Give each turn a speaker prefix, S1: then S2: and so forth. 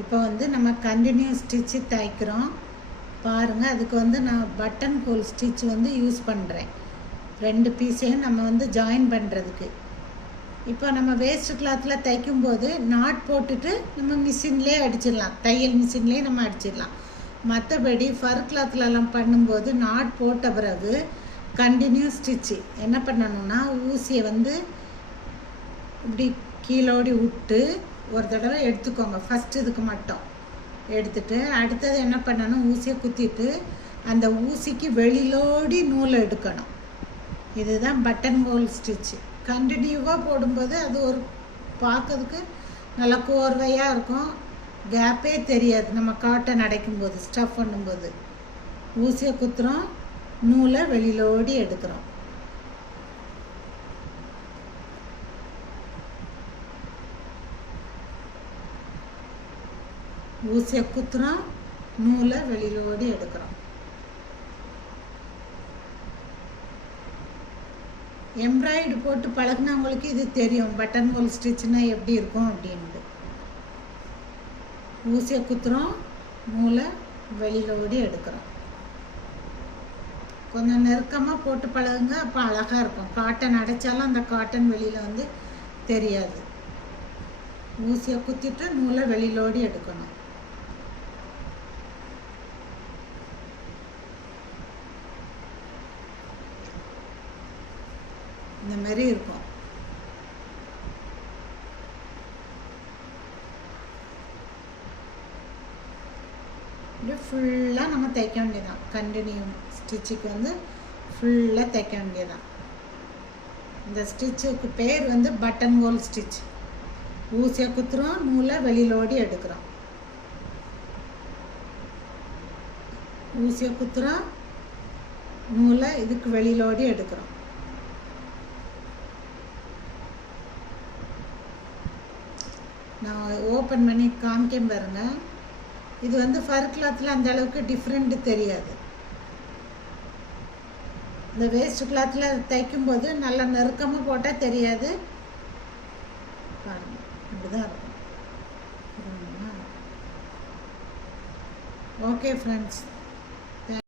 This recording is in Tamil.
S1: இப்போ வந்து நம்ம கண்டினியூ ஸ்டிச்சு தைக்கிறோம். பாருங்கள் அதுக்கு வந்து நான் பட்டன் ஹோல் ஸ்டிச் வந்து யூஸ் பண்ணுறேன் ரெண்டு பீஸையும் நம்ம வந்து ஜாயின் பண்ணுறதுக்கு இப்போ நம்ம வேஸ்ட் கிளாத்தில் தைக்கும்போது நாட் போட்டுட்டு நம்ம மிஷின்லேயே அடிச்சிடலாம். தையல் மிஷின்லேயே நம்ம அடிச்சிடலாம். மற்றபடி ஃபர் கிளாத்லலாம் பண்ணும்போது நாட் போட்ட பிறகு கண்டினியூ ஸ்டிச்சு என்ன பண்ணணும்னா ஊசியை வந்து இப்படி கீழோடி விட்டு ஒரு தடவை எடுத்துக்கோங்க. ஃபஸ்ட் இதுக்கு மட்டும். எடுத்துட்டு அடுத்தது என்ன பண்ணணும்? ஊசியை குத்திட்டு அந்த ஊசிக்கு வெளியிலோடி நூலை எடுக்கணும். இதுதான் பட்டன் ஹோல் ஸ்டிச்சு கண்டினியூவாக போடும்போது அது ஒரு பார்க்கறதுக்கு நல்லா கோர்வையாக இருக்கும். கேப்பே தெரியாது. நம்ம காட்டன் அடைக்கும்போது ஸ்டஃப் பண்ணும்போது. ஊசியை குத்துறோம். நூலை வெளியிலோடி எடுக்கிறோம். ஊசியை குத்துறோம் நூலை வெளியிலோடி எடுக்கிறோம் எம்ப்ராய்டு போட்டு பழகுனவங்களுக்கு இது தெரியும் பட்டன் ஹோல் ஸ்டிச்னா எப்படி இருக்கும் அப்படின்ட்டு ஊசியை குத்துறோம் நூலை வெளியிலோடி எடுக்கிறோம் கொஞ்சம் நெருக்கமாக போட்டு பழகுங்க அப்போ அழகாக இருக்கும். காட்டன் அடைச்சாலும் அந்த காட்டன் வெளியில் வந்து தெரியாது. ஊசியை குத்திட்டு நூலை வெளியிலோடி எடுக்கணும். இந்த மாதிரி இருக்கும். ஃபுல்லாக நம்ம தைக்க வேண்டியதான் கண்டினியூ ஸ்டிச்சுக்கு வந்து ஃபுல்லாக தைக்க வேண்டியதான் இந்த ஸ்டிச்சுக்கு பேர் வந்து பட்டன் ஹோல் ஸ்டிச். ஊசியை குத்துறோம் நூலை வெளியிலோடி எடுக்கிறோம். ஊசியை குத்துறோம் நூலை இதுக்கு வெளியிலோடி எடுக்கிறோம். நான் ஓப்பன் பண்ணி காமிக்கேன் பாருங்கள் இது வந்து ஃபர் கிளாத்தில் அந்த அளவுக்கு டிஃப்ரெண்ட் தெரியாது. இந்த வேஸ்ட் கிளாத்தில் தைக்கும்போது நல்லா நெருக்கமாக போட்டால் தெரியாது. பாருங்கள் இப்படிதான் இருக்கும். Okay friends